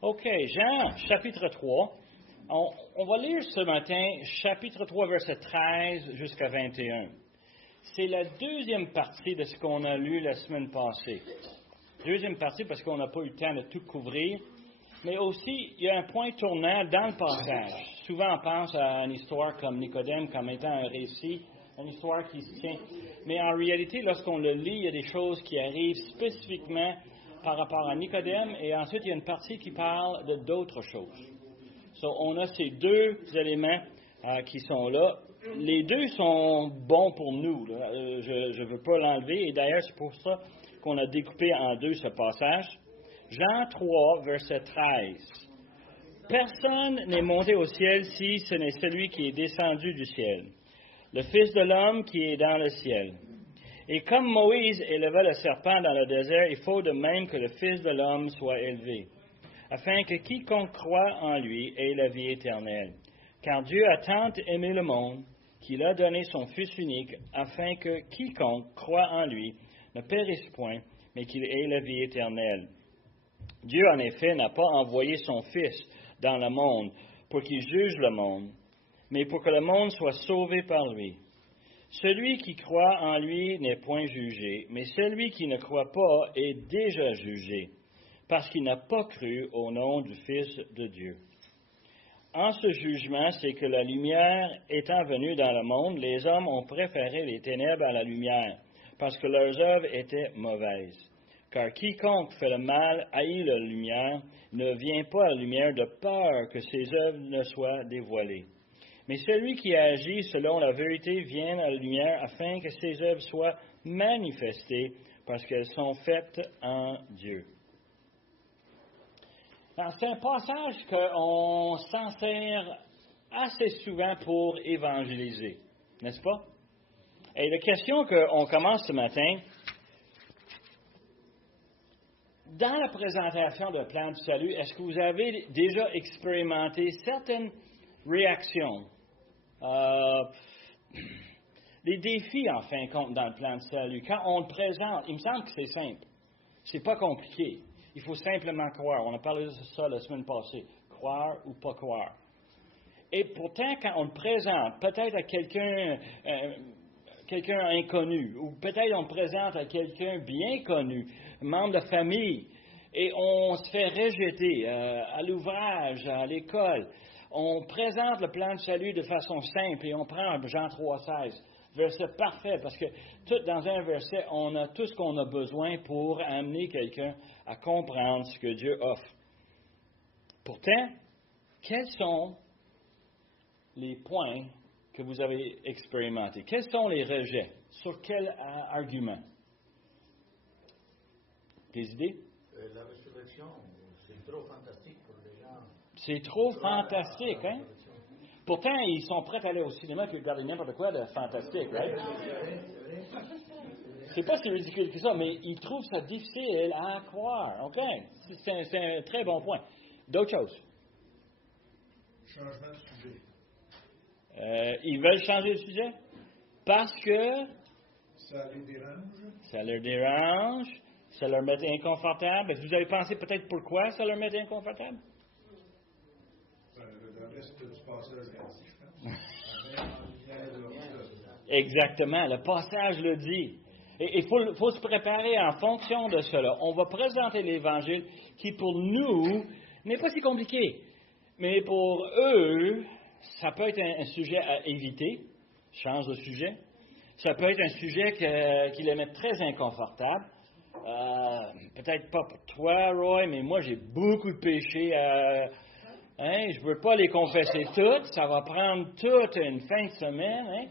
OK, Jean, chapitre 3. On va lire ce matin, chapitre 3, verset 13 jusqu'à 21. C'est la deuxième partie de ce qu'on a lu la semaine passée. Deuxième partie parce qu'on n'a pas eu le temps de tout couvrir. Mais aussi, il y a un point tournant dans le passage. Souvent, on pense à une histoire comme Nicodème comme étant un récit, une histoire qui se tient. Mais en réalité, lorsqu'on le lit, il y a des choses qui arrivent spécifiquement par rapport à Nicodème, et ensuite, il y a une partie qui parle de d'autres choses. On a ces deux éléments qui sont là. Les deux sont bons pour nous. Je ne veux pas l'enlever, et d'ailleurs, c'est pour ça qu'on a découpé en deux ce passage. Jean 3, verset 13. Personne n'est monté au ciel si ce n'est celui qui est descendu du ciel, le Fils de l'homme qui est dans le ciel. Et comme Moïse éleva le serpent dans le désert, il faut de même que le Fils de l'homme soit élevé, afin que quiconque croit en lui ait la vie éternelle. Car Dieu a tant aimé le monde qu'il a donné son Fils unique, afin que quiconque croit en lui ne périsse point, mais qu'il ait la vie éternelle. Dieu, en effet, n'a pas envoyé son Fils dans le monde pour qu'il juge le monde, mais pour que le monde soit sauvé par lui. Celui qui croit en lui n'est point jugé, mais celui qui ne croit pas est déjà jugé, parce qu'il n'a pas cru au nom du Fils de Dieu. En ce jugement, c'est que la lumière étant venue dans le monde, les hommes ont préféré les ténèbres à la lumière, parce que leurs œuvres étaient mauvaises. Car quiconque fait le mal haït la lumière, ne vient pas à la lumière de peur que ses œuvres ne soient dévoilées. Mais celui qui agit selon la vérité vient à la lumière afin que ses œuvres soient manifestées parce qu'elles sont faites en Dieu. Alors, c'est un passage qu'on s'en sert assez souvent pour évangéliser, n'est-ce pas? Et la question qu'on commence ce matin, dans la présentation de plan du salut, est-ce que vous avez déjà expérimenté certaines réactions, des défis, en fin de compte, dans le plan de salut? Quand on le présente, il me semble que c'est simple. C'est pas compliqué. Il faut simplement croire. On a parlé de ça la semaine passée. Croire ou pas croire. Et pourtant, quand on le présente, peut-être à quelqu'un inconnu, ou peut-être on le présente à quelqu'un bien connu, membre de famille, et on se fait rejeter à l'ouvrage, à l'école. On présente le plan de salut de façon simple et on prend Jean 3,16, verset parfait, parce que tout dans un verset, on a tout ce qu'on a besoin pour amener quelqu'un à comprendre ce que Dieu offre. Pourtant, quels sont les points que vous avez expérimentés? Quels sont les rejets? Sur quel argument? Des idées? La résurrection, c'est trop fantastique pour les gens. C'est trop fantastique, hein? Pourtant, ils sont prêts à aller au cinéma et regarder n'importe quoi de fantastique, right? C'est pas si ridicule que ça, mais ils trouvent ça difficile à croire, OK? C'est un très bon point. D'autres choses? Changement de sujet. Ils veulent changer de sujet parce que Ça les dérange. Ça leur dérange, ça leur met inconfortable. Vous avez pensé peut-être pourquoi ça leur met inconfortable? Le reste du passage là-dessus, je pense. Exactement, le passage le dit. Et il faut se préparer en fonction de cela. On va présenter l'Évangile qui, pour nous, n'est pas si compliqué. Mais pour eux, ça peut être un sujet à éviter. Change de sujet. Ça peut être un sujet qui les met très inconfortable. Peut-être pas pour toi, Roy, mais moi, j'ai beaucoup de péchés. Je ne veux pas les confesser toutes. Ça va prendre toute une fin de semaine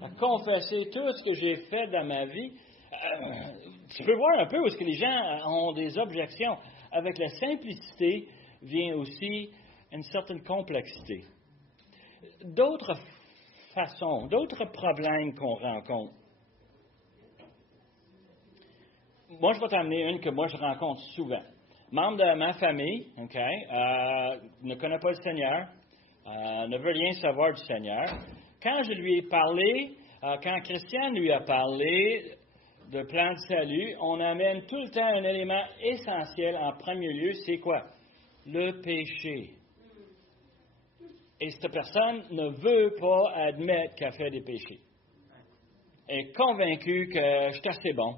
à confesser tout ce que j'ai fait dans ma vie. Tu peux voir un peu où est-ce que les gens ont des objections. Avec la simplicité vient aussi une certaine complexité. D'autres façons, d'autres problèmes qu'on rencontre. Moi, je vais t'amener une que moi, je rencontre souvent. Membre de ma famille, ne connaît pas le Seigneur, ne veut rien savoir du Seigneur. Quand je lui ai parlé, quand Christiane lui a parlé de plan de salut, on amène tout le temps un élément essentiel en premier lieu, c'est quoi? le péché. Et cette personne ne veut pas admettre qu'elle fait des péchés. Elle est convaincue que je suis assez bon.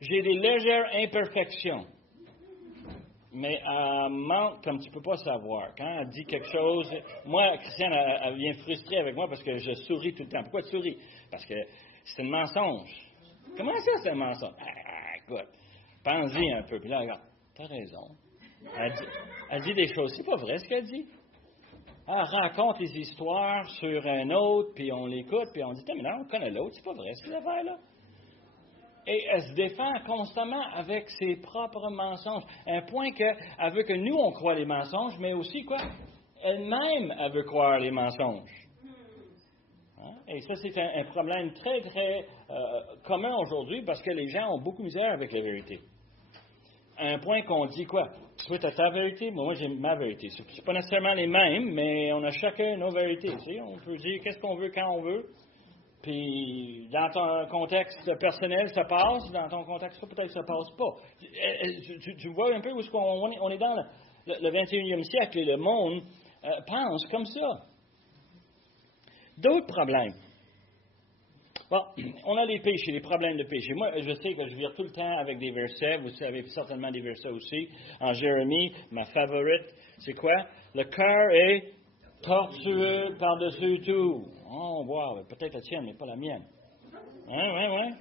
J'ai des légères imperfections. Mais elle ment comme tu ne peux pas savoir. Quand elle dit quelque chose, moi, Christiane, elle vient frustrée avec moi parce que je souris tout le temps. Pourquoi tu souris? Parce que c'est un mensonge. Comment ça, c'est un mensonge? Écoute, pense-y un peu. Puis là, regarde, t'as raison. Elle dit des choses. C'est pas vrai ce qu'elle dit. Elle raconte des histoires sur un autre, puis on l'écoute, puis on dit, mais non, on connaît l'autre, c'est pas vrai ces affaires-là. Et elle se défend constamment avec ses propres mensonges. À un point qu'elle veut que nous, on croit les mensonges, mais aussi quoi? Elle-même, elle veut croire les mensonges. Hein? Et ça, c'est un problème très, très commun aujourd'hui parce que les gens ont beaucoup de misère avec la vérité. À un point qu'on dit quoi? Toi, tu as ta vérité, moi, j'ai ma vérité. Ce n'est pas nécessairement les mêmes, mais on a chacun nos vérités. Tu sais? On peut dire qu'est-ce qu'on veut quand on veut. Puis, dans ton contexte personnel, ça passe. Dans ton contexte, peut-être que ça passe pas. Tu vois un peu où on est dans le 21e siècle et le monde pense comme ça. D'autres problèmes. Bon, on a les péchés, les problèmes de péché. Moi, je sais que je vire tout le temps avec des versets. Vous savez certainement des versets aussi. En Jérémie, ma favorite, c'est quoi? Le cœur est tortueux par-dessus tout. Oh, wow, peut-être la tienne, mais pas la mienne. Oui.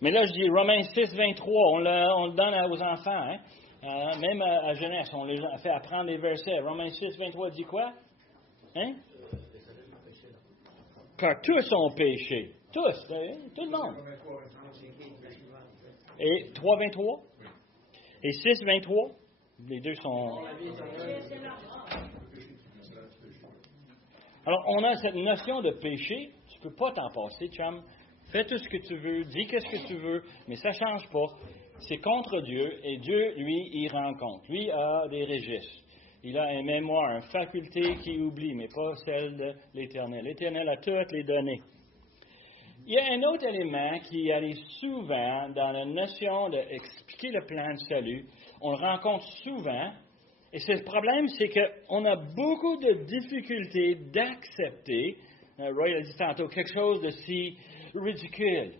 Mais là, je dis Romains 6, 23, on le donne aux enfants, hein? Même à jeunesse, on les fait apprendre les versets. Romains 6, 23 dit quoi? Hein? Car tous ont péché. Tous, tout le monde. Et 3, 23? Et 6, 23? Les deux sont... Alors, on a cette notion de péché. Tu ne peux pas t'en passer, chum. Fais tout ce que tu veux, dis qu'est-ce que tu veux, mais ça ne change pas. C'est contre Dieu, et Dieu, lui, il rend compte. Lui a des registres. Il a une mémoire, une faculté qui oublie, mais pas celle de l'Éternel. L'Éternel a toutes les données. Il y a un autre élément qui arrive souvent dans la notion d'expliquer le plan de salut. On le rencontre souvent. Et ce problème, c'est qu'on a beaucoup de difficultés d'accepter, Roy a dit tantôt, quelque chose de si ridicule.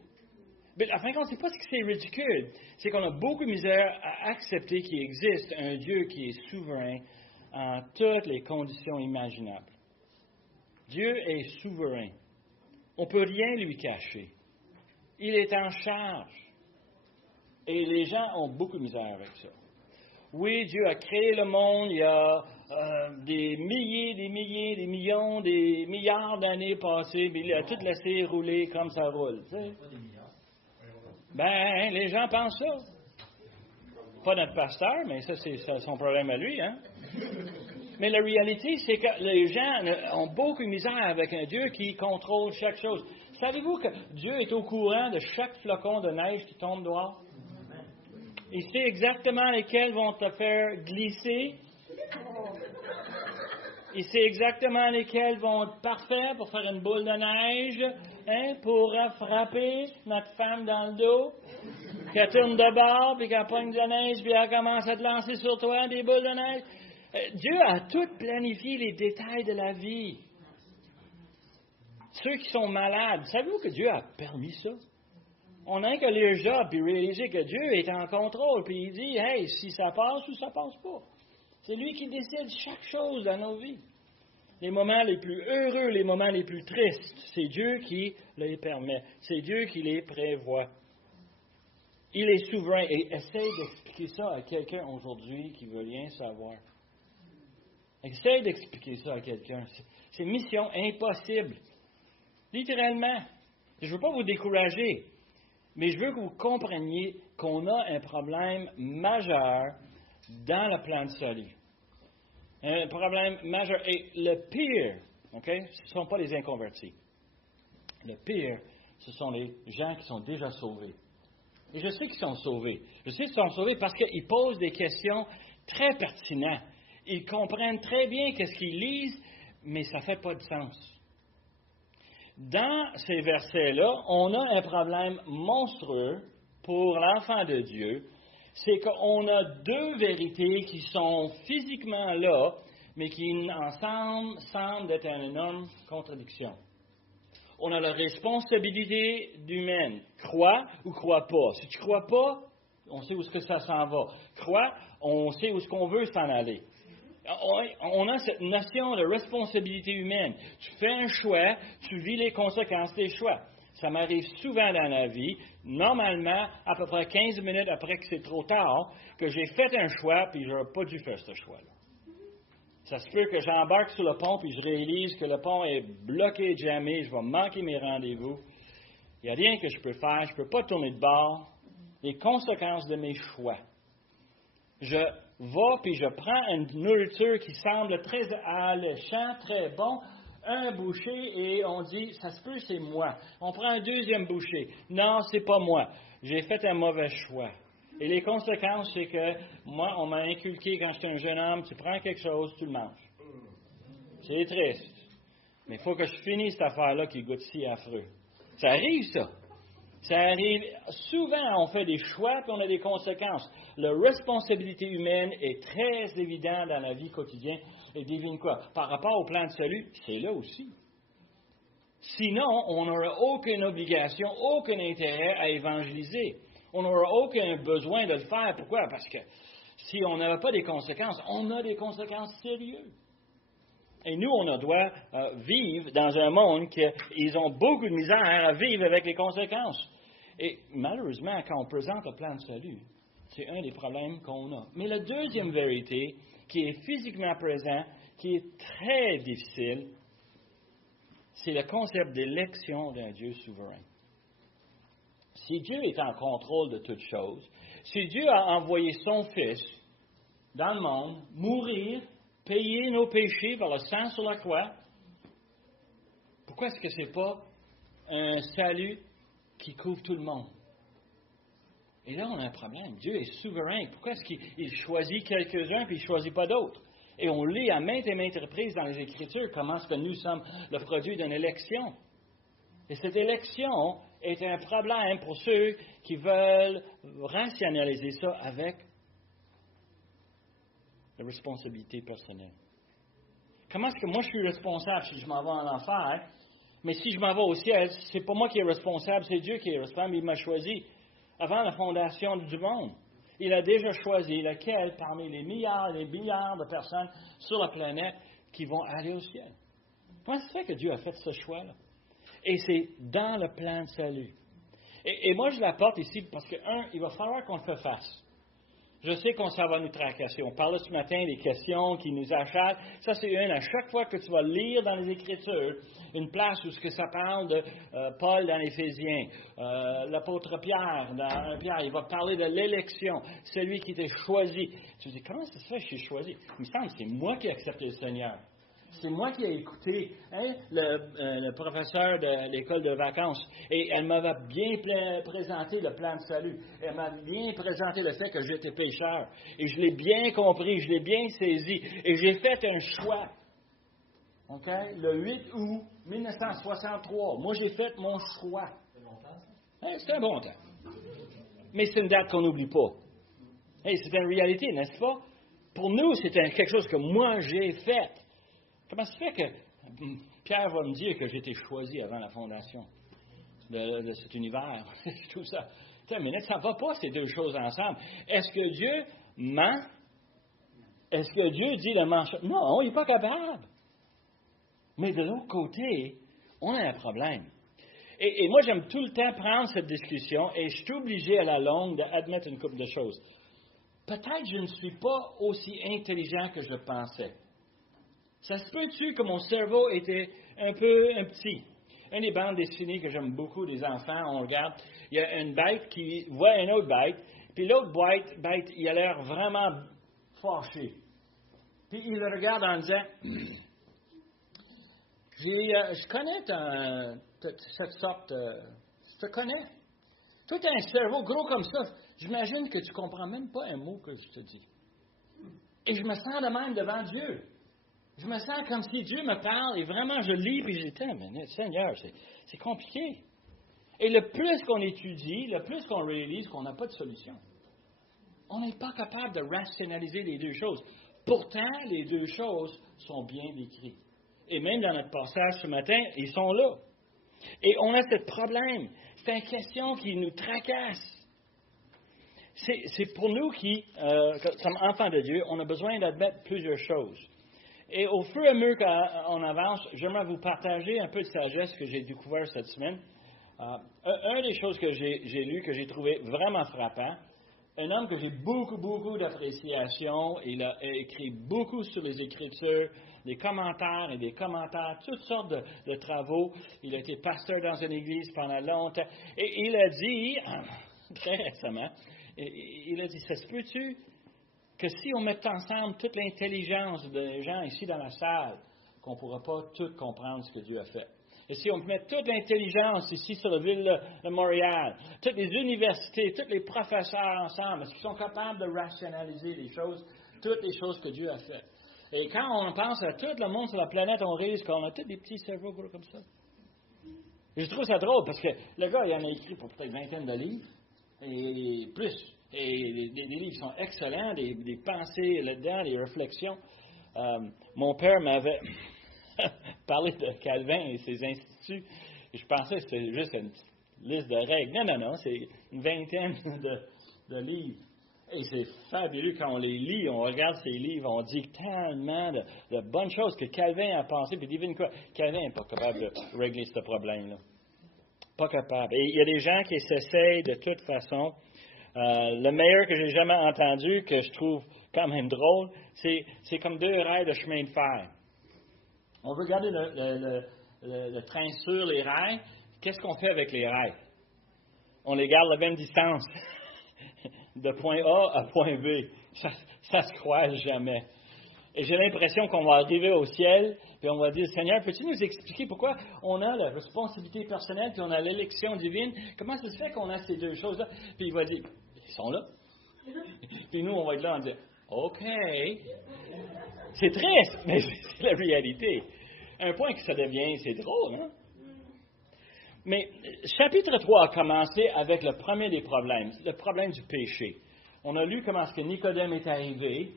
Mais à fin de compte, c'est pas ce que c'est ridicule. C'est qu'on a beaucoup de misère à accepter qu'il existe un Dieu qui est souverain en toutes les conditions imaginables. Dieu est souverain. On ne peut rien lui cacher. Il est en charge. Et les gens ont beaucoup de misère avec ça. Oui, Dieu a créé le monde, il y a des milliers, des millions, des milliards d'années passées, mais il a tout laissé rouler comme ça roule. Tu sais. Ben, les gens pensent ça. Pas notre pasteur, mais ça, c'est son problème à lui, hein. Mais la réalité, c'est que les gens ont beaucoup de misère avec un Dieu qui contrôle chaque chose. Savez-vous que Dieu est au courant de chaque flocon de neige qui tombe dehors? Il sait exactement lesquels vont te faire glisser. Il sait exactement lesquels vont être parfaits pour faire une boule de neige, hein, pour frapper notre femme dans le dos, qu'elle tourne de bord, puis qu'elle pogne de la neige, puis elle commence à te lancer sur toi des boules de neige. Dieu a tout planifié les détails de la vie. Ceux qui sont malades, savez-vous que Dieu a permis ça? On n'a qu'à lire Job et réaliser que Dieu est en contrôle. Puis il dit, hey, si ça passe ou ça passe pas. C'est lui qui décide chaque chose dans nos vies. Les moments les plus heureux, les moments les plus tristes, c'est Dieu qui les permet. C'est Dieu qui les prévoit. Il est souverain. Et essaye d'expliquer ça à quelqu'un aujourd'hui qui ne veut rien savoir. Essaye d'expliquer ça à quelqu'un. C'est une mission impossible. Littéralement. Je ne veux pas vous décourager. Mais je veux que vous compreniez qu'on a un problème majeur dans le plan de salut. Un problème majeur. Et le pire, ce ne sont pas les inconvertis. Le pire, ce sont les gens qui sont déjà sauvés. Et je sais qu'ils sont sauvés. Je sais qu'ils sont sauvés parce qu'ils posent des questions très pertinentes. Ils comprennent très bien ce qu'ils lisent, mais ça ne fait pas de sens. Dans ces versets-là, on a un problème monstrueux pour l'enfant de Dieu. c'est qu'on a deux vérités qui sont physiquement là, mais qui ensemble semblent être une énorme contradiction. On a la responsabilité humaine. Crois ou crois pas. Si tu crois pas, on sait où est-ce que ça s'en va. Crois, on sait où est-ce qu'on veut s'en aller. On a cette notion de responsabilité humaine. Tu fais un choix, tu vis les conséquences des choix. Ça m'arrive souvent dans la vie, normalement, à peu près 15 minutes après que c'est trop tard, que j'ai fait un choix, puis je n'aurais pas dû faire ce choix-là. Ça se peut que j'embarque sur le pont, puis je réalise que le pont est bloqué, jamais, je vais manquer mes rendez-vous. Il n'y a rien que je peux faire, je ne peux pas tourner de bord. Les conséquences de mes choix. Je vais, puis je prends une nourriture qui semble très alléchante, très bon, un bouchée, et on dit, ça se peut, c'est moi. On prend un deuxième bouchée. Non, c'est pas moi. J'ai fait un mauvais choix. Et les conséquences, c'est que moi, on m'a inculqué quand j'étais un jeune homme, tu prends quelque chose, tu le manges. C'est triste. Mais il faut que je finisse cette affaire-là qui goûte si affreux. Ça arrive, ça. Ça arrive. Souvent, on fait des choix, puis on a des conséquences. La responsabilité humaine est très évidente dans la vie quotidienne. Et devine quoi? Par rapport au plan de salut, c'est là aussi. Sinon, on n'aura aucune obligation, aucun intérêt à évangéliser. On n'aura aucun besoin de le faire. Pourquoi? Parce que si on n'avait pas des conséquences, on a des conséquences sérieuses. Et nous, on doit vivre dans un monde qu'ils ont beaucoup de misère à vivre avec les conséquences. Et malheureusement, quand on présente le plan de salut, c'est un des problèmes qu'on a. Mais la deuxième vérité, qui est physiquement présente, qui est très difficile, c'est le concept d'élection d'un Dieu souverain. Si Dieu est en contrôle de toutes choses, si Dieu a envoyé son Fils dans le monde, mourir, payer nos péchés par le sang sur la croix, pourquoi est-ce que ce n'est pas un salut qui couvre tout le monde? Et là, on a un problème. Dieu est souverain. Pourquoi est-ce qu'il choisit quelques-uns puis il ne choisit pas d'autres? Et on lit à maintes et maintes reprises dans les Écritures comment est-ce que nous sommes le produit d'une élection. Et cette élection est un problème pour ceux qui veulent rationaliser ça avec la responsabilité personnelle. Comment est-ce que moi je suis responsable si je m'en vais en enfer, mais si je m'en vais au ciel, c'est pas moi qui est responsable, c'est Dieu qui est responsable, il m'a choisi avant la fondation du monde. Il a déjà choisi lequel parmi les milliards et les milliards de personnes sur la planète qui vont aller au ciel. Comment ça se fait que Dieu a fait ce choix-là? Et c'est dans le plan de salut. Et moi, je l'apporte ici parce que, il va falloir qu'on le fasse face. Je sais qu'on s'en va nous tracasser. On parlait ce matin des questions qui nous achalent. Ça, c'est une. À chaque fois que tu vas lire dans les Écritures, une place où ce que ça parle de Paul dans l'Éphésiens, l'apôtre Pierre, dans 1 Pierre, il va parler de l'élection, celui qui était choisi. Tu te dis, comment ça se fait que je suis choisi? Il me semble que c'est moi qui ai accepté le Seigneur. C'est moi qui ai écouté le professeur de l'école de vacances. Et elle m'avait bien présenté le plan de salut. Elle m'a bien présenté le fait que j'étais pécheur. Et je l'ai bien compris, je l'ai bien saisi. Et j'ai fait un choix. Okay? Le 8 août 1963. Moi, j'ai fait mon choix. C'est bon temps, ça? C'est un bon temps. Mais c'est une date qu'on n'oublie pas. C'est une réalité, n'est-ce pas? Pour nous, c'est quelque chose que moi, j'ai fait. Comment ça se fait que Pierre va me dire que j'ai été choisi avant la fondation de cet univers? Tout ça. Attends, mais ça ne va pas, ces deux choses ensemble. Est-ce que Dieu ment? Est-ce que Dieu dit le mensonge? Non, il n'est pas capable. Mais de l'autre côté, on a un problème. Et moi, j'aime tout le temps prendre cette discussion et je suis obligé à la longue d'admettre une couple de choses. Peut-être que je ne suis pas aussi intelligent que je le pensais. Ça se peut-tu que mon cerveau était un petit? Une des bandes dessinées que j'aime beaucoup des enfants, on regarde, il y a une bête qui voit une autre bête, puis l'autre bête, il a l'air vraiment fâché. Puis il le regarde en disant, je connais cette sorte, je te connais. Toi, tu as un cerveau gros comme ça, j'imagine que tu ne comprends même pas un mot que je te dis. Et je me sens de même devant Dieu. Je me sens comme si Dieu me parle et vraiment je lis puis je dis, mais Seigneur, c'est compliqué. Et le plus qu'on étudie, le plus qu'on réalise qu'on n'a pas de solution. On n'est pas capable de rationaliser les deux choses. Pourtant, les deux choses sont bien décrites. Et même dans notre passage ce matin, ils sont là. Et on a ce problème. C'est une question qui nous tracasse. C'est pour nous qui, comme enfants de Dieu, on a besoin d'admettre plusieurs choses. Et au fur et à mesure qu'on avance, j'aimerais vous partager un peu de sagesse que j'ai découvert cette semaine. Un des choses que j'ai lu, que j'ai trouvé vraiment frappant, un homme que j'ai beaucoup d'appréciation, il a écrit beaucoup sur les Écritures, des commentaires et des commentaires, toutes sortes de travaux. Il a été pasteur dans une église pendant longtemps. Et il a dit, très récemment, il a dit, ça se peut-tu que si on met ensemble toute l'intelligence des gens ici dans la salle, qu'on ne pourra pas tout comprendre ce que Dieu a fait. Et si on met toute l'intelligence ici sur la ville de Montréal, toutes les universités, tous les professeurs ensemble, est-ce qu'ils sont capables de rationaliser les choses, toutes les choses que Dieu a faites? Et quand on pense à tout le monde sur la planète, on réalise qu'on a tous des petits cerveaux gros comme ça. Et je trouve ça drôle parce que le gars, il en a écrit pour peut-être 20 de livres, et plus. Et des livres sont excellents, des pensées là-dedans, des réflexions. Mon père m'avait parlé de Calvin et ses instituts. Et je pensais que c'était juste une liste de règles. Non, c'est une 20 de livres. Et c'est fabuleux quand on les lit, on regarde ces livres, on dit tellement de bonnes choses que Calvin a pensé. Puis devine quoi, Calvin n'est pas capable de régler ce problème-là. Pas capable. Et il y a des gens qui s'essayent de toute façon. Le meilleur que j'ai jamais entendu, que je trouve quand même drôle, c'est comme deux rails de chemin de fer. On veut garder le train sur les rails. Qu'est-ce qu'on fait avec les rails? On les garde la même distance, de point A à point B. Ça se croise jamais. Et j'ai l'impression qu'on va arriver au ciel, puis on va dire, Seigneur, peux-tu nous expliquer pourquoi on a la responsabilité personnelle, puis on a l'élection divine? Comment ça se fait qu'on a ces deux choses-là? Puis il va dire, ils sont là. Puis nous, on va être là en disant, OK. C'est triste, mais c'est la réalité. Un point que ça devient, c'est drôle, hein? Mais chapitre 3 a commencé avec le premier des problèmes, le problème du péché. On a lu comment est-ce que Nicodème est arrivé.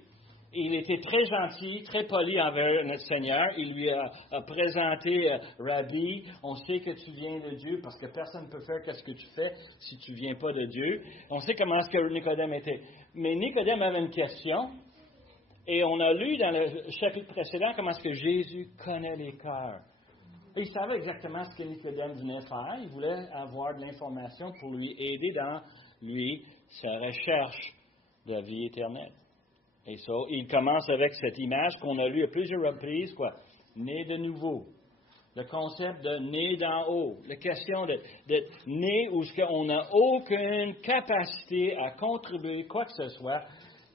Il était très gentil, très poli envers notre Seigneur. Il lui a présenté, Rabbi, on sait que tu viens de Dieu parce que personne ne peut faire ce que tu fais si tu ne viens pas de Dieu. On sait comment est-ce que Nicodème était. Mais Nicodème avait une question. Et on a lu dans le chapitre précédent comment est-ce que Jésus connaît les cœurs. Et il savait exactement ce que Nicodème venait faire. Il voulait avoir de l'information pour lui aider dans, sa recherche de la vie éternelle. Et ça, il commence avec cette image qu'on a lue à plusieurs reprises, né de nouveau. Le concept de né d'en haut. La question d'être né où on n'a aucune capacité à contribuer quoi que ce soit.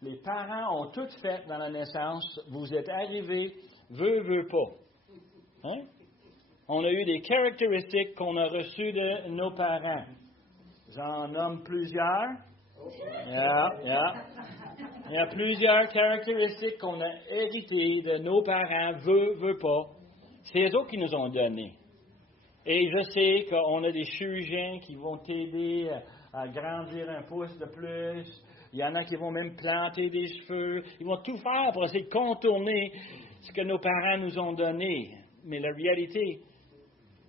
Les parents ont tout fait dans la naissance. Vous êtes arrivés, veut pas. Hein? On a eu des caractéristiques qu'on a reçues de nos parents. J'en nomme plusieurs. Il y a plusieurs caractéristiques qu'on a héritées de nos parents, veut pas. C'est eux autres qui nous ont donné. Et je sais qu'on a des chirurgiens qui vont t'aider à grandir un pouce de plus. Il y en a qui vont même planter des cheveux. Ils vont tout faire pour essayer de contourner ce que nos parents nous ont donné. Mais la réalité,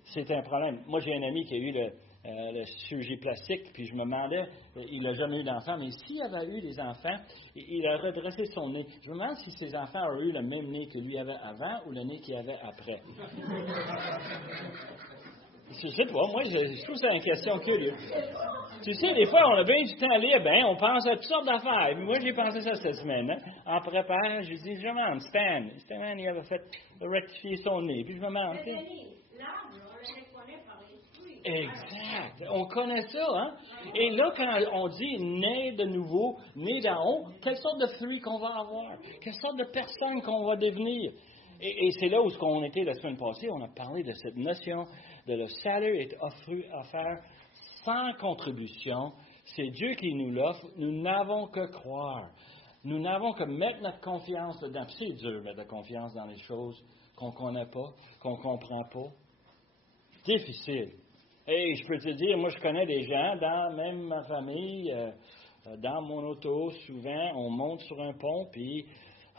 c'est un problème. Moi, j'ai un ami qui a eu la chirurgie plastique, puis je me demandais, il n'a jamais eu d'enfant, mais s'il avait eu des enfants, il a redressé son nez. Je me demande si ses enfants auraient eu le même nez que lui avait avant ou le nez qu'il avait après. Je sais pas, moi, je trouve ça une question curieuse. Tu sais, des fois, on a bien du temps libre, on pense à toutes sortes d'affaires. Moi, j'ai pensé ça cette semaine. Hein. En préparant, je dis, je me demande, Stan, il avait fait rectifier son nez. Puis je me demande, exact. On connaît ça, hein? Et là, quand on dit né de nouveau, né d'en haut, quelle sorte de fruits qu'on va avoir? Quelle sorte de personne qu'on va devenir? Et c'est là où on était la semaine passée, on a parlé de cette notion de le salut est offert sans contribution. C'est Dieu qui nous l'offre. Nous n'avons que croire. Nous n'avons que mettre notre confiance dedans. Puis c'est dur de mettre la confiance dans les choses qu'on ne connaît pas, qu'on ne comprend pas. Difficile. Et je peux te dire, moi je connais des gens, dans même ma famille, dans mon auto, souvent, on monte sur un pont, puis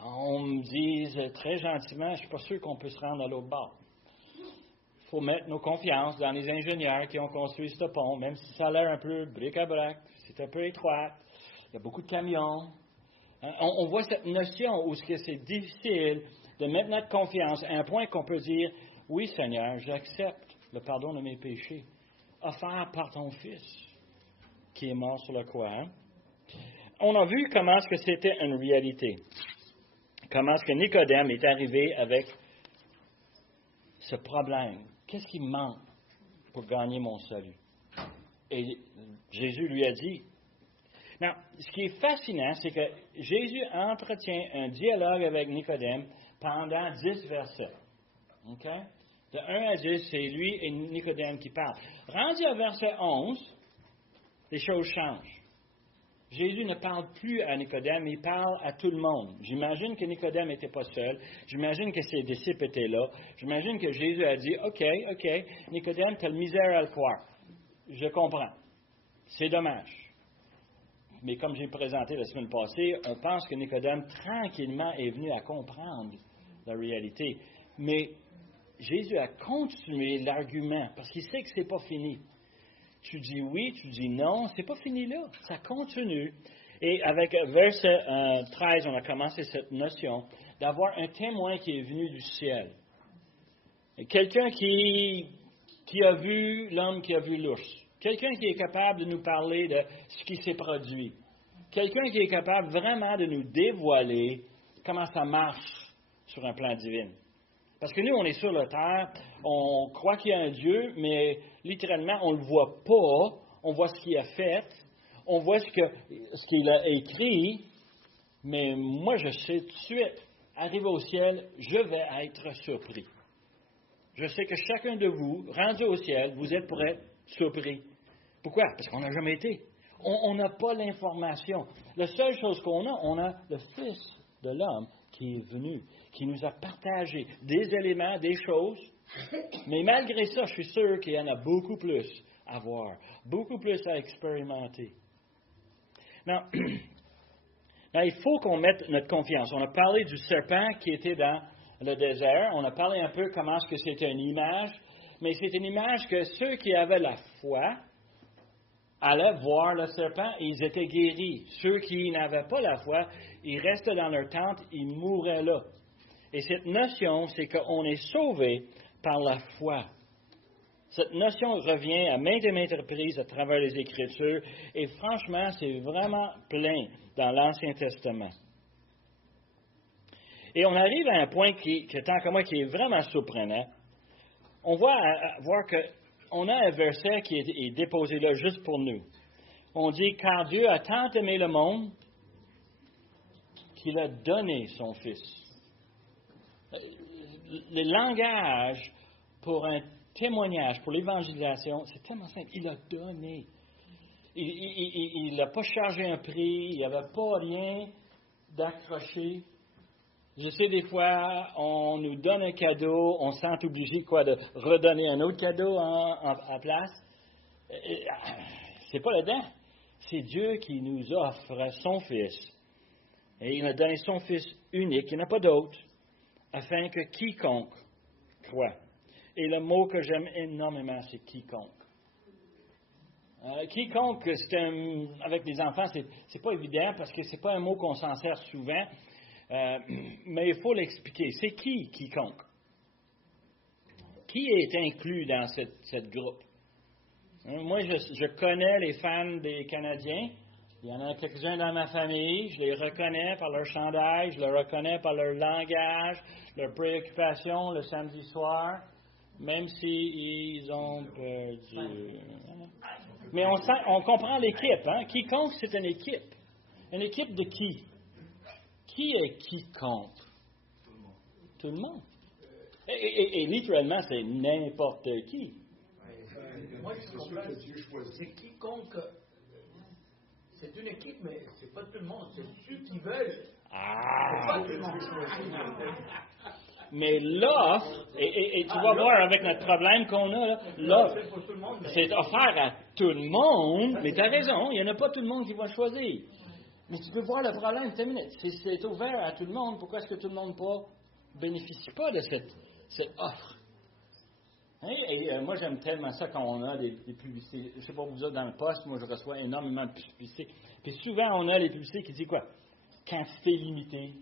on me dit très gentiment, je ne suis pas sûr qu'on peut se rendre à l'autre bord. Il faut mettre nos confiances dans les ingénieurs qui ont construit ce pont, même si ça a l'air un peu bric-à-brac, c'est un peu étroit, il y a beaucoup de camions. On voit cette notion où c'est difficile de mettre notre confiance à un point qu'on peut dire, oui Seigneur, j'accepte le pardon de mes péchés, offert par ton Fils, qui est mort sur la croix. Hein? On a vu comment est-ce que c'était une réalité. Comment est-ce que Nicodème est arrivé avec ce problème. Qu'est-ce qui me manque pour gagner mon salut? Et Jésus lui a dit. Non, ce qui est fascinant, c'est que Jésus entretient un dialogue avec Nicodème pendant 10 versets. OK? De 1 à 10, c'est lui et Nicodème qui parlent. Rendu à verset 11, les choses changent. Jésus ne parle plus à Nicodème, il parle à tout le monde. J'imagine que Nicodème n'était pas seul. J'imagine que ses disciples étaient là. J'imagine que Jésus a dit, OK, Nicodème, tu as le misère à le croire. Je comprends. C'est dommage. Mais comme j'ai présenté la semaine passée, on pense que Nicodème, tranquillement, est venu à comprendre la réalité. Mais Jésus a continué l'argument, parce qu'il sait que ce n'est pas fini. Tu dis oui, tu dis non, c'est pas fini là. Ça continue. Et avec verset 13, on a commencé cette notion d'avoir un témoin qui est venu du ciel. Quelqu'un qui a vu l'homme qui a vu l'ours. Quelqu'un qui est capable de nous parler de ce qui s'est produit. Quelqu'un qui est capable vraiment de nous dévoiler comment ça marche sur un plan divin. Parce que nous, on est sur la terre, on croit qu'il y a un Dieu, mais littéralement, on ne le voit pas. On voit ce qu'il a fait, on voit ce qu'il a écrit, mais moi, je sais tout de suite, arrivé au ciel, je vais être surpris. Je sais que chacun de vous, rendu au ciel, vous êtes pour être surpris. Pourquoi? Parce qu'on n'a jamais été. On n'a pas l'information. La seule chose qu'on a, on a le Fils de l'homme qui est venu, qui nous a partagé des éléments, des choses. Mais malgré ça, je suis sûr qu'il y en a beaucoup plus à voir, beaucoup plus à expérimenter. Now, il faut qu'on mette notre confiance. On a parlé du serpent qui était dans le désert. On a parlé un peu comment est-ce que c'était une image. Mais c'est une image que ceux qui avaient la foi allaient voir le serpent et ils étaient guéris. Ceux qui n'avaient pas la foi, ils restaient dans leur tente, ils mouraient là. Et cette notion, c'est qu'on est sauvé par la foi. Cette notion revient à maintes et maintes reprises à travers les Écritures, et franchement, c'est vraiment plein dans l'Ancien Testament. Et on arrive à un point qui tant que moi, qui est vraiment surprenant. On va voir qu'on a un verset qui est déposé là juste pour nous. On dit, « Car Dieu a tant aimé le monde qu'il a donné son Fils. » Le langage pour un témoignage, pour l'évangélisation, c'est tellement simple. Il a donné. Il n'a pas chargé un prix, il n'y avait pas rien d'accroché. Je sais, des fois, on nous donne un cadeau, on se sent obligé de redonner un autre cadeau en place. C'est pas là-dedans. C'est Dieu qui nous offre son Fils. Et il a donné son Fils unique, il n'y en a pas d'autre, afin que quiconque croit. Et le mot que j'aime énormément, c'est quiconque. Quiconque, avec les enfants, c'est pas évident parce que c'est pas un mot qu'on s'en sert souvent, mais il faut l'expliquer. C'est qui, quiconque? Qui est inclus dans cette groupe? Moi, je connais les fans des Canadiens. Il y en a quelques-uns dans ma famille. Je les reconnais par leur chandail, je les reconnais par leur langage, leur préoccupation le samedi soir, même s'ils ont perdu. Mais on comprend l'équipe. Hein? Quiconque, c'est une équipe. Une équipe de qui? Qui est quiconque? Tout le monde. Et littéralement, c'est n'importe qui. Moi, je comprends. C'est quiconque. C'est une équipe, mais c'est pas tout le monde. C'est ceux qui veulent. Ah! C'est pas tout le monde. Mais l'offre, et tu vas voir avec notre problème qu'on a, là, l'offre, c'est offert à tout le monde, mais tu as raison, il n'y en a pas tout le monde qui va choisir. Mais tu peux voir le problème, c'est ouvert à tout le monde, pourquoi est-ce que tout le monde ne bénéficie pas de cette offre? Hein? Et moi, j'aime tellement ça quand on a des publicités. Je ne sais pas vous autres dans le poste, moi, je reçois énormément de publicités. Puis souvent, on a les publicités qui disent quoi? Quantité limitée,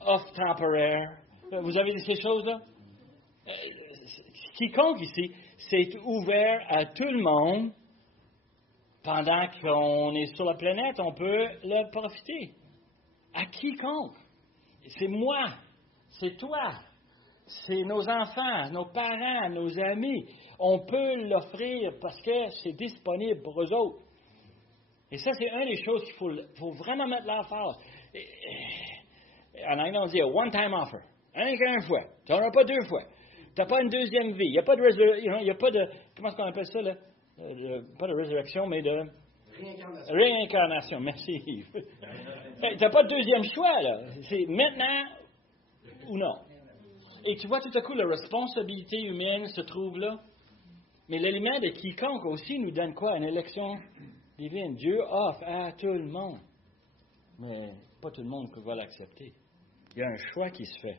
offre temporaire. Vous avez ces choses-là? Quiconque ici, c'est ouvert à tout le monde. Pendant qu'on est sur la planète, on peut le profiter. À quiconque. C'est moi, c'est toi, c'est nos enfants, nos parents, nos amis. On peut l'offrir parce que c'est disponible pour eux autres. Et ça, c'est une des choses qu'il faut vraiment mettre l'emphase. En anglais, on dit a one-time offer. Un qu'une fois. Tu n'en auras pas deux fois. Tu n'as pas une deuxième vie. Il n'y a pas de il y a pas de. Comment est-ce qu'on appelle ça, là? Pas de résurrection, mais de. Réincarnation. Merci, Yves. Tu n'as pas de deuxième choix, là. C'est maintenant ou non. Et tu vois, tout à coup, la responsabilité humaine se trouve là. Mais l'élément de quiconque aussi nous donne quoi? Une élection divine. Dieu offre à tout le monde. Mais pas tout le monde qui va l'accepter. Il y a un choix qui se fait.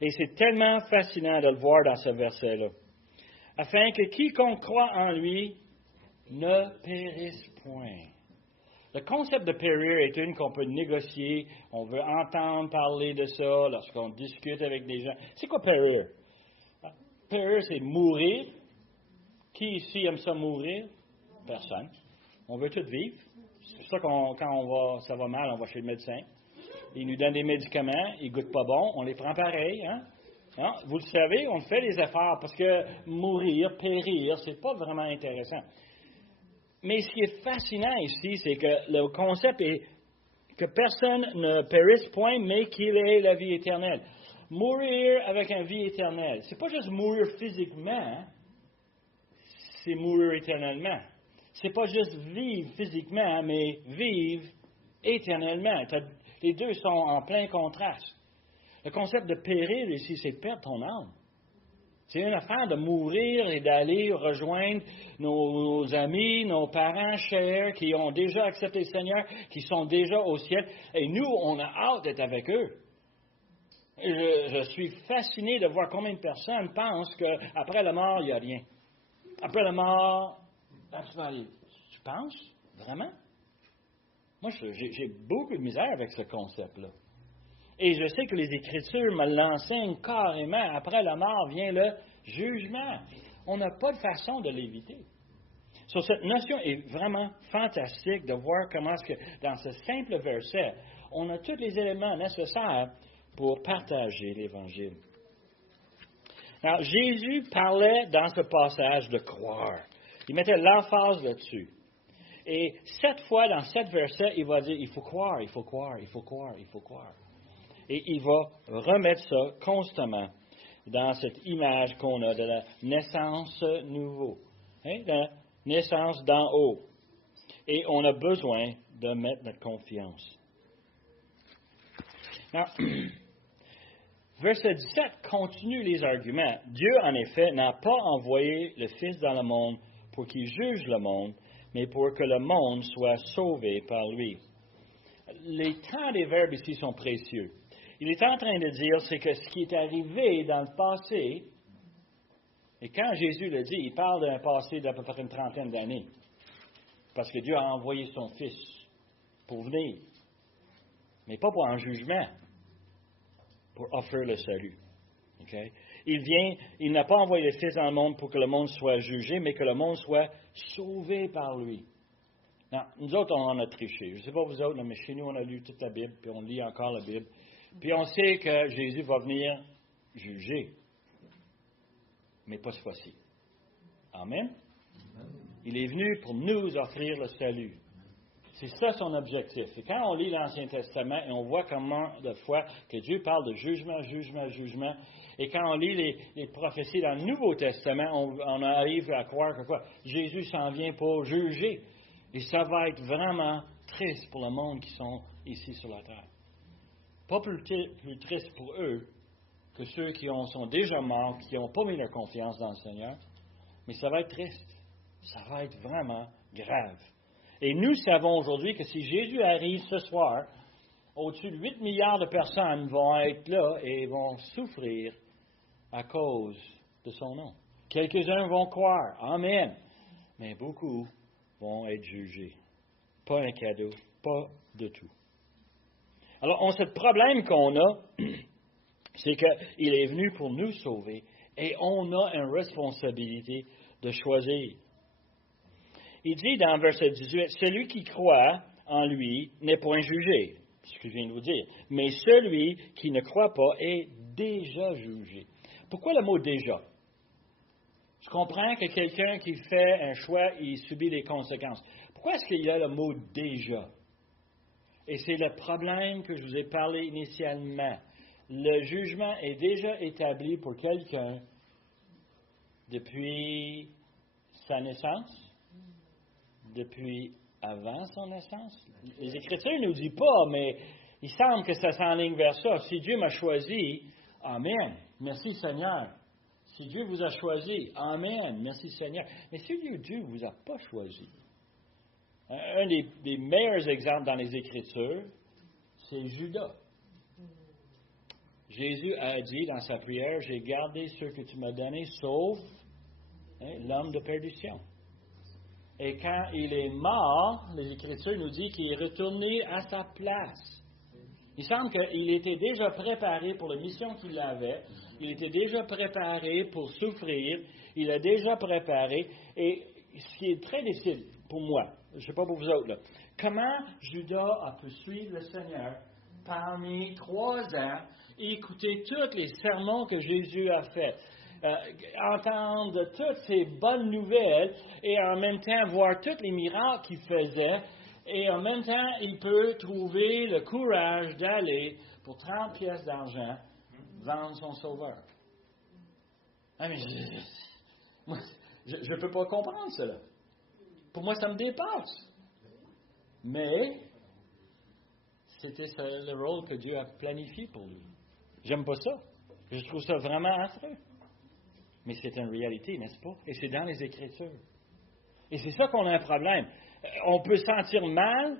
Et c'est tellement fascinant de le voir dans ce verset-là. Afin que quiconque croit en lui ne périsse point. Le concept de périr est une qu'on peut négocier. On veut entendre parler de ça lorsqu'on discute avec des gens. C'est quoi périr? Périr, c'est mourir. Qui ici aime ça mourir? Personne. On veut tous vivre. C'est pour ça quand ça va mal, on va chez le médecin. Il nous donne des médicaments, ils ne goûtent pas bon, on les prend pareil. Hein? Non? Vous le savez, on fait les efforts parce que mourir, périr, c'est pas vraiment intéressant. Mais ce qui est fascinant ici, c'est que le concept est que personne ne périsse point, mais qu'il ait la vie éternelle. Mourir avec une vie éternelle, c'est pas juste mourir physiquement, c'est mourir éternellement. C'est pas juste vivre physiquement, mais vivre éternellement. Les deux sont en plein contraste. Le concept de périr ici, c'est de perdre ton âme. C'est une affaire de mourir et d'aller rejoindre nos amis, nos parents chers qui ont déjà accepté le Seigneur, qui sont déjà au ciel. Et nous, on a hâte d'être avec eux. Je suis fasciné de voir combien de personnes pensent qu'après la mort, il n'y a rien. Après la mort, tu penses? Vraiment? Moi, j'ai beaucoup de misère avec ce concept-là. Et je sais que les Écritures me l'enseignent carrément. Après la mort vient le jugement. On n'a pas de façon de l'éviter. Cette notion est vraiment fantastique de voir comment est-ce que, dans ce simple verset, on a tous les éléments nécessaires pour partager l'Évangile. Alors, Jésus parlait dans ce passage de croire. Il mettait l'emphase là-dessus. Et 7 fois dans 7 versets, il va dire, il faut croire, il faut croire, il faut croire, il faut croire. Et il va remettre ça constamment dans cette image qu'on a de la naissance nouveau, hein, de la naissance d'en haut. Et on a besoin de mettre notre confiance. Alors, verset 17 continue les arguments. Dieu, en effet, n'a pas envoyé le Fils dans le monde pour qu'il juge le monde, mais pour que le monde soit sauvé par lui. Les temps des verbes ici sont précieux. Il est en train de dire, c'est que ce qui est arrivé dans le passé, et quand Jésus le dit, il parle d'un passé d'à peu près une trentaine d'années, parce que Dieu a envoyé son Fils pour venir, mais pas pour un jugement, pour offrir le salut. Okay? Il n'a pas envoyé le Fils dans le monde pour que le monde soit jugé, mais que le monde soit sauvé par lui. Non, nous autres, on en a triché. Je ne sais pas vous autres, mais chez nous, on a lu toute la Bible, puis on lit encore la Bible. Puis on sait que Jésus va venir juger, mais pas cette fois-ci. Amen? Il est venu pour nous offrir le salut. C'est ça son objectif. Et quand on lit l'Ancien Testament et on voit comment de fois que Dieu parle de jugement, jugement, jugement, et quand on lit les prophéties dans le Nouveau Testament, on arrive à croire que quoi? Jésus s'en vient pour juger. Et ça va être vraiment triste pour le monde qui sont ici sur la terre. Pas plus triste pour eux, que ceux qui sont déjà morts, qui n'ont pas mis leur confiance dans le Seigneur. Mais ça va être triste. Ça va être vraiment grave. Et nous savons aujourd'hui que si Jésus arrive ce soir, au-dessus de 8 milliards de personnes vont être là et vont souffrir à cause de son nom. Quelques-uns vont croire. Amen. Mais beaucoup vont être jugés. Pas un cadeau. Pas de tout. Alors, ce problème qu'on a, c'est qu'il est venu pour nous sauver et on a une responsabilité de choisir. Il dit dans verset 18, « Celui qui croit en lui n'est point jugé. » Ce que je viens de vous dire. Mais celui qui ne croit pas est déjà jugé. Pourquoi le mot « déjà » ? Je comprends que quelqu'un qui fait un choix, il subit les conséquences. Pourquoi est-ce qu'il y a le mot « déjà » ? Et c'est le problème que je vous ai parlé initialement. Le jugement est déjà établi pour quelqu'un depuis sa naissance, depuis avant son naissance. Les Écritures ne nous disent pas, mais il semble que ça s'enligne vers ça. Si Dieu m'a choisi, Amen. Merci Seigneur. Si Dieu vous a choisi, Amen. Merci Seigneur. Mais si Dieu ne vous a pas choisi, un des meilleurs exemples dans les Écritures, c'est Judas. Jésus a dit dans sa prière, « J'ai gardé ceux que tu m'as donnés, sauf l'homme de perdition. » Et quand il est mort, les Écritures nous disent qu'il est retourné à sa place. Il semble qu'il était déjà préparé pour la mission qu'il avait. Il était déjà préparé pour souffrir. Il a déjà préparé. Et ce qui est très difficile pour moi, je ne sais pas pour vous autres, là, comment Judas a pu suivre le Seigneur parmi 3 ans et écouter tous les sermons que Jésus a faits. Entendre toutes ces bonnes nouvelles et en même temps voir tous les miracles qu'il faisait et en même temps il peut trouver le courage d'aller pour 30 pièces d'argent vendre son sauveur. Ah, mais je ne peux pas comprendre cela. Pour moi, ça me dépasse. Mais c'était le rôle que Dieu a planifié pour lui. J'aime pas ça. Je trouve ça vraiment affreux. Mais c'est une réalité, n'est-ce pas? Et c'est dans les Écritures. Et c'est ça qu'on a un problème. On peut sentir mal,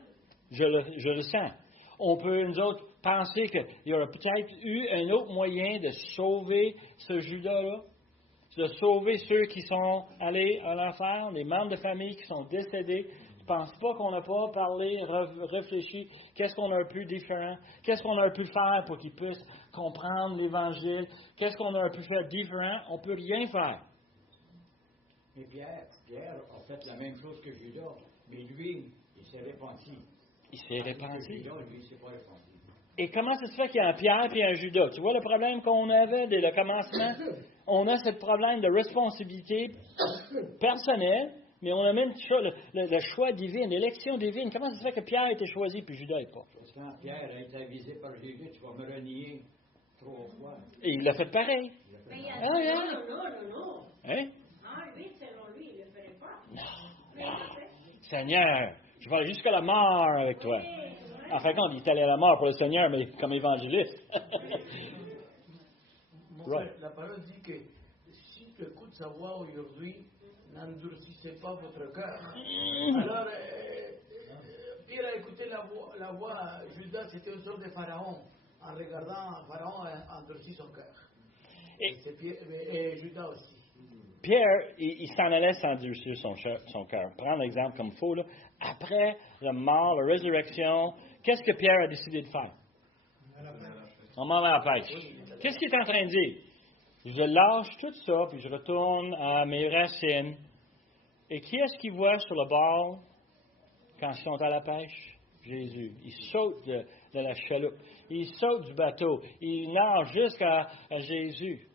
je le sens. On peut, nous autres, penser qu'il y aurait peut-être eu un autre moyen de sauver ce Judas-là, de sauver ceux qui sont allés à l'enfer, les membres de famille qui sont décédés. Je ne pense pas qu'on n'a pas parlé, réfléchi, qu'est-ce qu'on aurait pu différent, qu'est-ce qu'on aurait pu faire pour qu'ils puissent comprendre l'Évangile, qu'est-ce qu'on aurait pu faire différent, on ne peut rien faire. Mais Pierre a fait la même chose que Judas, mais lui, il s'est repenti. Il s'est repenti. Judas, lui, il ne s'est pas repenti. Et comment ça se fait qu'il y a un Pierre et un Judas? Tu vois le problème qu'on avait dès le commencement? On a ce problème de responsabilité personnelle, mais on a même le choix divin, l'élection divine. Comment ça se fait que Pierre a été choisi puis Judas n'est pas? Parce que quand Pierre a été avisé par Jésus, tu vas me renier 3 fois. Et il l'a fait pareil. Mais il a dit non. Hein? Ah, lui, selon lui, il ne le ferait pas. Non. Seigneur, je vais aller jusqu'à la mort avec toi. En fin de compte, il est allé à la mort pour le Seigneur, mais comme évangéliste. Right. La parole dit que si tu écoutes sa voix aujourd'hui, n'endurcissez pas votre cœur. Alors, Pierre a écouté la voix, Judas, c'était une sorte de Pharaon. En regardant Pharaon, a endurci son cœur. Et Judas aussi. Pierre, il s'en allait s'endurcir son cœur. Prends l'exemple comme il faut. Là. Après la mort, la résurrection, qu'est-ce que Pierre a décidé de faire? On m'en va à la pêche. Qu'est-ce qu'il est en train de dire? Je lâche tout ça, puis je retourne à mes racines. Et qui est-ce qu'il voit sur le bord quand ils sont à la pêche? Jésus. Il saute de la chaloupe. Il saute du bateau. Il nage jusqu'à Jésus.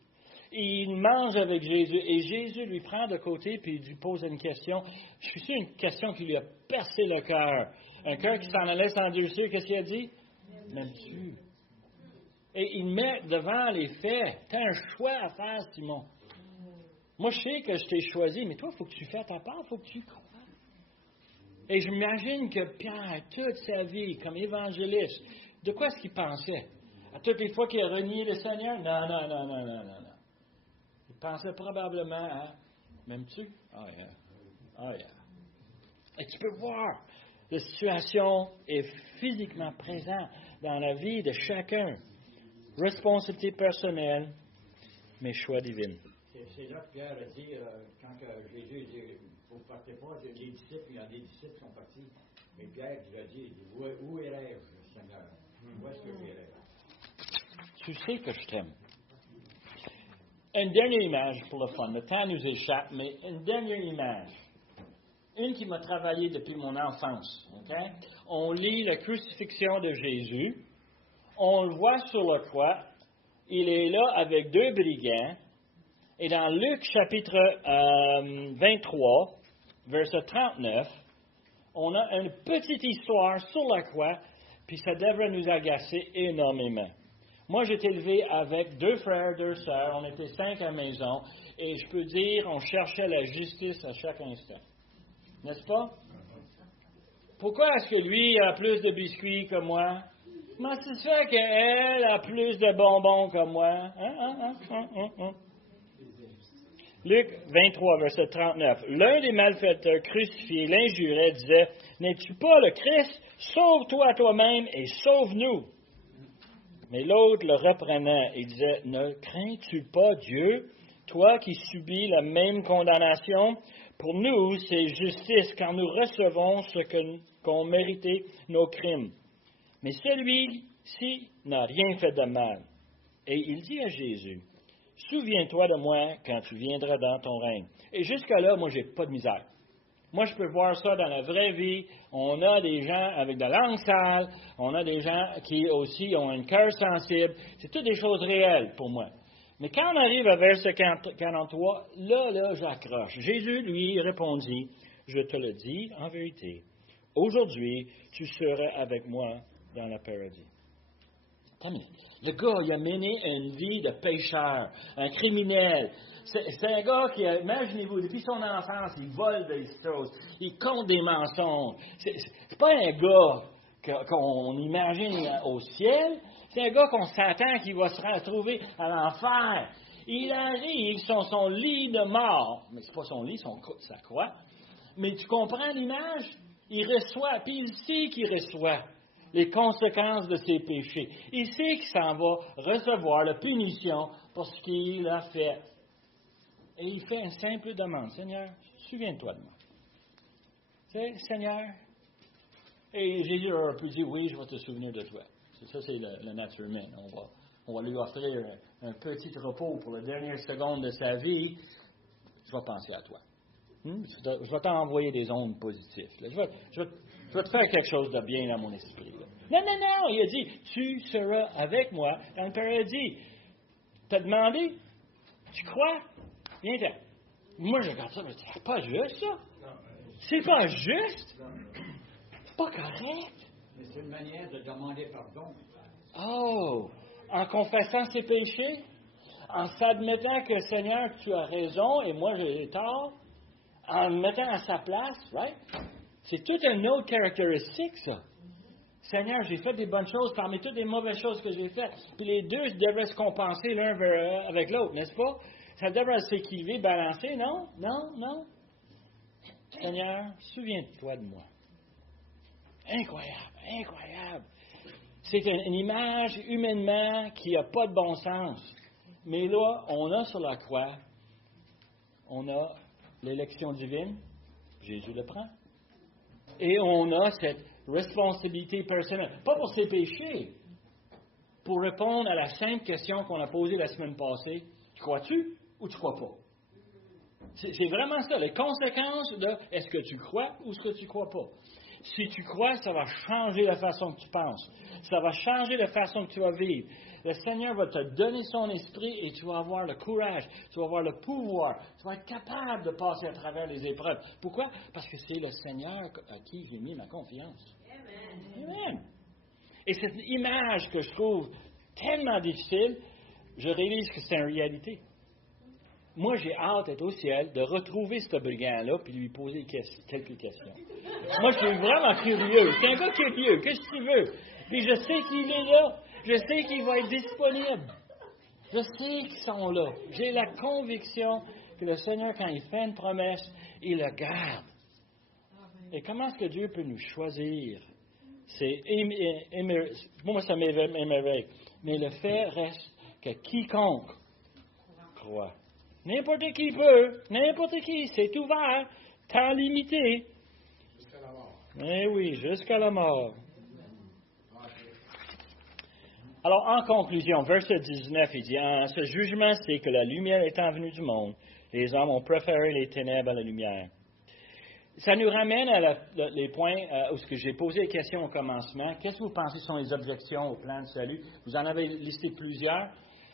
Il mange avec Jésus. Et Jésus lui prend de côté puis il lui pose une question. Je suis sûr une question qui lui a percé le cœur. Un cœur qui s'en allait s'endurcir. Qu'est-ce qu'il a dit? M'aimes-tu? Et il met devant les faits. Tu as un choix à faire, Simon. Moi, je sais que je t'ai choisi, mais toi, il faut que tu fasses ta part, il faut que tu crois. Et je m'imagine que Pierre, toute sa vie, comme évangéliste, de quoi est-ce qu'il pensait? À toutes les fois qu'il a renié le Seigneur? Non. Il pensait probablement à, m'aimes-tu? Ah, yeah. Et tu peux voir, la situation est physiquement présente dans la vie de chacun. Responsabilité personnelle, mais choix divin. C'est là que Pierre a dit, quand Jésus dit, vous ne partez pas, les disciples, il y a des disciples qui sont partis. Mais Pierre qui l'a dit, il dit, où irai-je, Seigneur? Où est-ce que j'irai? Tu sais que je t'aime. Une dernière image pour le fun. Le temps nous échappe, mais une dernière image. Une qui m'a travaillé depuis mon enfance. Okay? On lit la crucifixion de Jésus. On le voit sur la croix. Il est là avec 2 brigands. Et dans Luc chapitre 23, verset 39, on a une petite histoire sur la croix, puis ça devrait nous agacer énormément. Moi, j'étais élevé avec 2 frères, 2 sœurs, on était 5 à la maison, et je peux dire, on cherchait la justice à chaque instant. N'est-ce pas? Pourquoi est-ce que lui a plus de biscuits que moi? Comment ça se fait qu'elle a plus de bonbons que moi? Luc 23, verset 39. L'un des malfaiteurs crucifiés l'injurait, disait, « N'es-tu pas le Christ? Sauve-toi toi-même et sauve-nous. » Mais l'autre le reprenant et disait, « Ne crains-tu pas Dieu, toi qui subis la même condamnation? Pour nous, c'est justice, car nous recevons ce qu'ont mérité nos crimes. Mais celui-ci n'a rien fait de mal. » Et il dit à Jésus, « Souviens-toi de moi quand tu viendras dans ton règne. » Et jusqu'à là, moi, j'ai pas de misère. Moi, je peux voir ça dans la vraie vie. On a des gens avec de la langue sale. On a des gens qui aussi ont un cœur sensible. C'est toutes des choses réelles pour moi. Mais quand on arrive à verset 43, là, j'accroche. Jésus, lui, répondit, « Je te le dis en vérité. Aujourd'hui, tu seras avec moi dans le paradis. » Le gars, il a mené une vie de pécheur, un criminel. C'est un gars qui, imaginez-vous, depuis son enfance, il vole des choses, il compte des mensonges. C'est pas un gars qu'on imagine au ciel, c'est un gars qu'on s'attend qu'il va se retrouver à l'enfer. Il arrive sur son lit de mort, mais c'est pas son lit, sa croix. Mais tu comprends l'image? Il reçoit, puis il sait qu'il reçoit les conséquences de ses péchés. Il sait qu'il s'en va recevoir la punition pour ce qu'il a fait. Et il fait une simple demande. « Seigneur, souviens-toi de moi. » Tu sais, Seigneur. Et Jésus leur a pu dire, « Oui, je vais te souvenir de toi. » Ça, c'est la nature humaine. On va lui offrir un petit repos pour la dernière seconde de sa vie. Je vais penser à toi. Je vais t'envoyer des ondes positives. Je vais te faire quelque chose de bien dans mon esprit. Là. Non. Il a dit, tu seras avec moi dans le paradis. T'as demandé? Tu crois? Viens-t'en. Moi, je regarde ça, je me dis, c'est pas juste, ça. C'est pas juste. C'est pas correct. Mais c'est une manière de demander pardon. Oh! En confessant ses péchés? En s'admettant que, Seigneur, tu as raison et moi, j'ai tort? En me mettant à sa place, right? C'est toute une autre caractéristique, ça. Seigneur, j'ai fait des bonnes choses parmi toutes les mauvaises choses que j'ai faites. Puis les deux devraient se compenser l'un avec l'autre, n'est-ce pas? Ça devrait s'équilibrer, balancer, non? Non. Seigneur, souviens-toi de moi. Incroyable. C'est une image humainement qui n'a pas de bon sens. Mais là, on a sur la croix, on a l'élection divine, Jésus le prend. Et on a cette responsabilité personnelle, pas pour ses péchés, pour répondre à la simple question qu'on a posée la semaine passée. Tu crois-tu ou tu crois pas? C'est vraiment ça, les conséquences de est-ce que tu crois ou est-ce que tu crois pas. Si tu crois, ça va changer la façon que tu penses. Ça va changer la façon que tu vas vivre. Le Seigneur va te donner son esprit et tu vas avoir le courage, tu vas avoir le pouvoir, tu vas être capable de passer à travers les épreuves. Pourquoi? Parce que c'est le Seigneur à qui j'ai mis ma confiance. Amen. Et cette image que je trouve tellement difficile, je réalise que c'est une réalité. Moi, j'ai hâte d'être au ciel, de retrouver ce brigand-là puis lui poser quelques questions. Moi, je suis vraiment curieux. C'est un gars curieux. Qu'est-ce que tu veux? Puis je sais qu'il est là. Je sais qu'il va être disponible. Je sais qu'ils sont là. J'ai la conviction que le Seigneur, quand il fait une promesse, il la garde. Et comment est-ce que Dieu peut nous choisir? Moi, ça m'émerveille. Mais le fait reste que quiconque croit. N'importe qui peut. N'importe qui. C'est ouvert. Temps limité. Jusqu'à la mort. Eh oui, jusqu'à la mort. Alors, en conclusion, verset 19, il dit, en ce jugement, c'est que la lumière étant venue du monde, les hommes ont préféré les ténèbres à la lumière. Ça nous ramène à les points où j'ai posé les questions au commencement. Qu'est-ce que vous pensez sont les objections au plan de salut? Vous en avez listé plusieurs.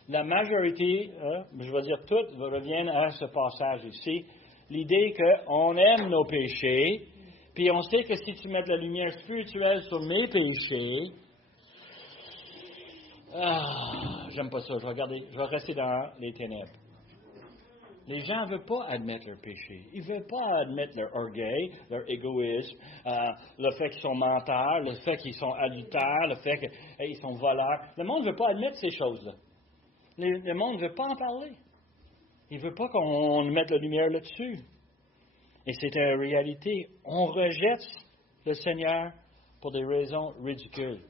La majorité, je vais dire toutes, reviennent à ce passage ici. L'idée qu'on aime nos péchés, puis on sait que si tu mets de la lumière spirituelle sur mes péchés, j'aime pas ça. Je vais rester dans les ténèbres. Les gens ne veulent pas admettre leur péché. Ils ne veulent pas admettre leur orgueil, leur égoïsme, le fait qu'ils sont menteurs, le fait qu'ils sont adultères, le fait qu'ils sont voleurs. Le monde ne veut pas admettre ces choses-là. Le monde ne veut pas en parler. Il ne veut pas qu'on mette la lumière là-dessus. Et c'est une réalité. On rejette le Seigneur pour des raisons ridicules.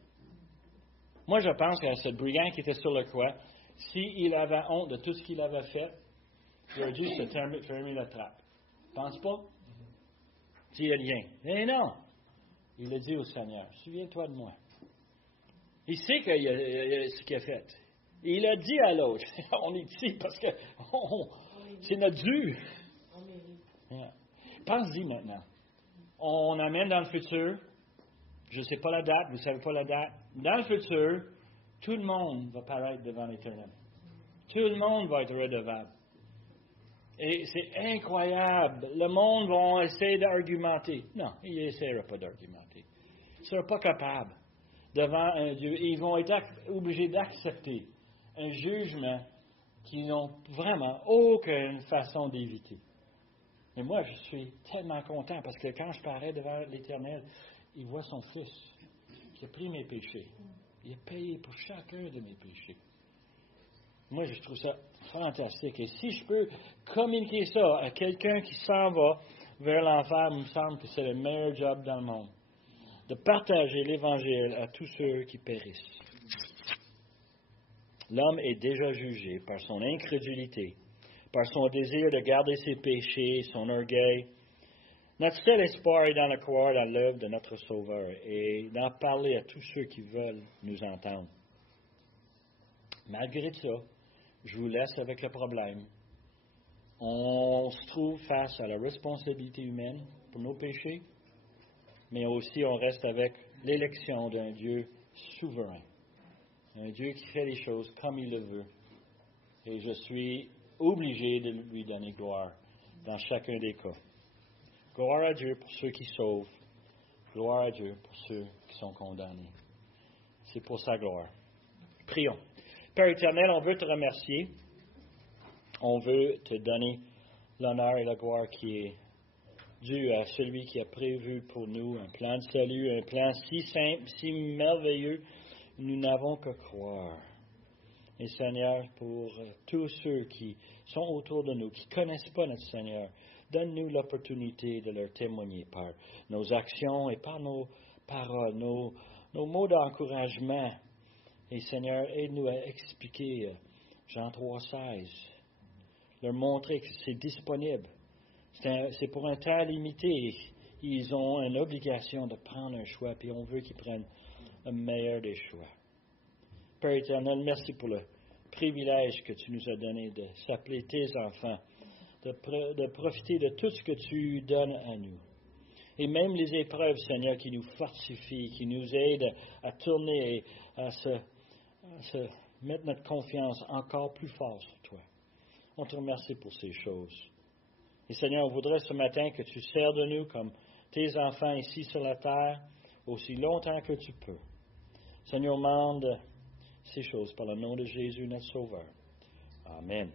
Moi, je pense que ce brigand qui était sur le croix, s'il avait honte de tout ce qu'il avait fait, il aurait dû se fermer la trappe. Pense pas? Dis rien. Mais non! Il a dit au Seigneur, souviens-toi de moi. Il sait ce qu'il a fait. Et il a dit à l'autre, on est ici parce que c'est notre dû. Yeah. Pense-y maintenant. On amène dans le futur, je ne sais pas la date, vous ne savez pas la date. Dans le futur, tout le monde va paraître devant l'Éternel. Tout le monde va être redevable. Et c'est incroyable. Le monde va essayer d'argumenter. Non, il n'essaiera pas d'argumenter. Il ne sera pas capable devant un Dieu. Ils vont être obligés d'accepter un jugement qu'ils n'ont vraiment aucune façon d'éviter. Et moi, je suis tellement content parce que quand je parais devant l'Éternel, il voit son Fils qui a pris mes péchés. Il a payé pour chacun de mes péchés. Moi, je trouve ça fantastique. Et si je peux communiquer ça à quelqu'un qui s'en va vers l'enfer, il me semble que c'est le meilleur job dans le monde. De partager l'Évangile à tous ceux qui périssent. L'homme est déjà jugé par son incrédulité, par son désir de garder ses péchés, son orgueil. Notre seul espoir est dans le croire dans l'œuvre de notre Sauveur et d'en parler à tous ceux qui veulent nous entendre. Malgré ça, je vous laisse avec le problème. On se trouve face à la responsabilité humaine pour nos péchés, mais aussi on reste avec l'élection d'un Dieu souverain, un Dieu qui fait les choses comme il le veut. Et je suis obligé de lui donner gloire dans chacun des cas. Gloire à Dieu pour ceux qui sauvent, gloire à Dieu pour ceux qui sont condamnés. C'est pour sa gloire. Prions. Père éternel, on veut te remercier. On veut te donner l'honneur et la gloire qui est dû à celui qui a prévu pour nous un plan de salut, un plan si simple, si merveilleux, nous n'avons que croire. Et Seigneur, pour tous ceux qui sont autour de nous, qui ne connaissent pas notre Seigneur, donne-nous l'opportunité de leur témoigner par nos actions et par nos paroles, nos mots d'encouragement. Et Seigneur, aide-nous à expliquer Jean 3,16, leur montrer que c'est disponible. C'est pour un temps limité. Ils ont une obligation de prendre un choix, puis on veut qu'ils prennent le meilleur des choix. Père éternel, merci pour le privilège que tu nous as donné de s'appeler tes enfants, de profiter de tout ce que tu donnes à nous. Et même les épreuves, Seigneur, qui nous fortifient, qui nous aident à tourner et à se mettre notre confiance encore plus fort sur toi. On te remercie pour ces choses. Et Seigneur, on voudrait ce matin que tu sers de nous comme tes enfants ici sur la terre aussi longtemps que tu peux. Seigneur, demande ces choses par le nom de Jésus, notre Sauveur. Amen.